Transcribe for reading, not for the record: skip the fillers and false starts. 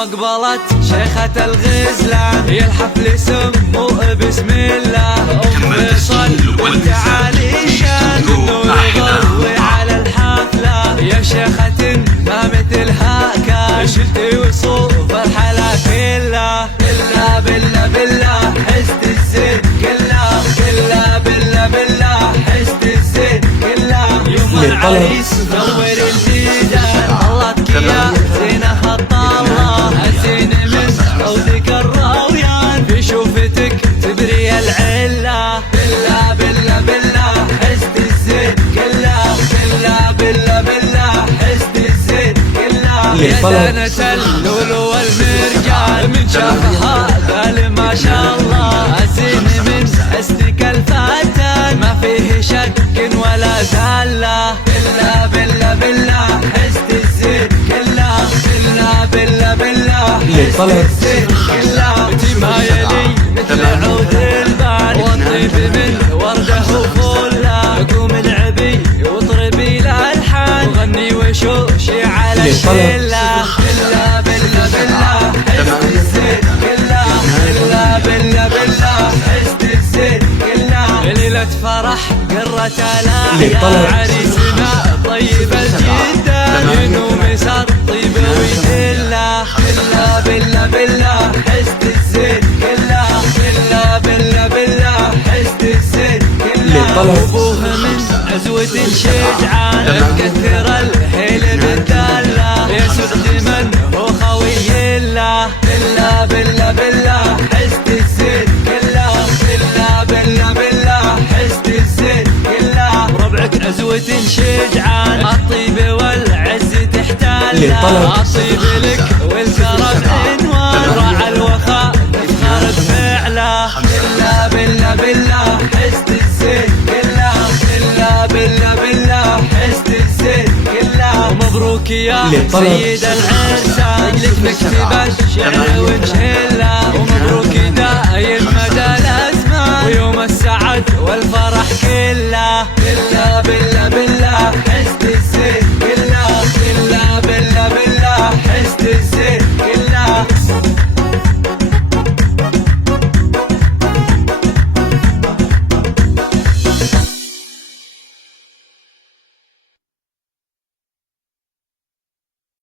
أقبلت شيخة الغزلان، هي الحفل سموه بسم الله. أم فيصل والتعالي شان النور يضوي على الحفلة، يا شيخة ما مثلها كان، شلتي وصوف الحلا كله. كله بالله بالله حزت الزين كله، كله بالله بالله حزت الزين كله. يوم العريس نور الجيدان، الله يا زينة الطالة، الزين من عودك الراويان، في شوفتك تبري العلة. بالله بالله بالله حزت الزين كله، كله بالله بالله حزت الزين كله. يا زينة اللولو والمرجان، من شافها قال ما شاء الله، الزين من حسنك الفتان، ما فيه شك ولا زالة. بالله بالله بالله حزت الزين كله، بالله بالله بالله حزت الزين كله. ما يلي مثل عود البان، والطيب من ورده وفله، قوم العبي واطربي الالحان، وغني وشوشي على الشله. بالله بالله بالله حزت الزين كله، بالله بالله بالله حزت الزين كله. ليلة فرح قرة الاعياد، عريسنا طيب الجدان، ينوم يسر طيب ويدله. بالله بالله بالله حزت الزين كله، بالله بالله بالله حزت الزين كله. وابوه من عزوة شجعان، مكثر الهيل بالدلة، يا سد من هو خوي الله. بالله بالله بالله حزت الزين كله، بالله بالله بالله حزت الزين كله. ربعك عزوة شجعان، الطيب والعز تحتاله، الطيب لك والكرم عنوان، راعى الوفاء تفخر بفعله. بالله بالله بالله حزت الزين كله، بالله بالله بالله حزت الزين كله. ومبروك يا سيد العرسان، لك مكتب الشعر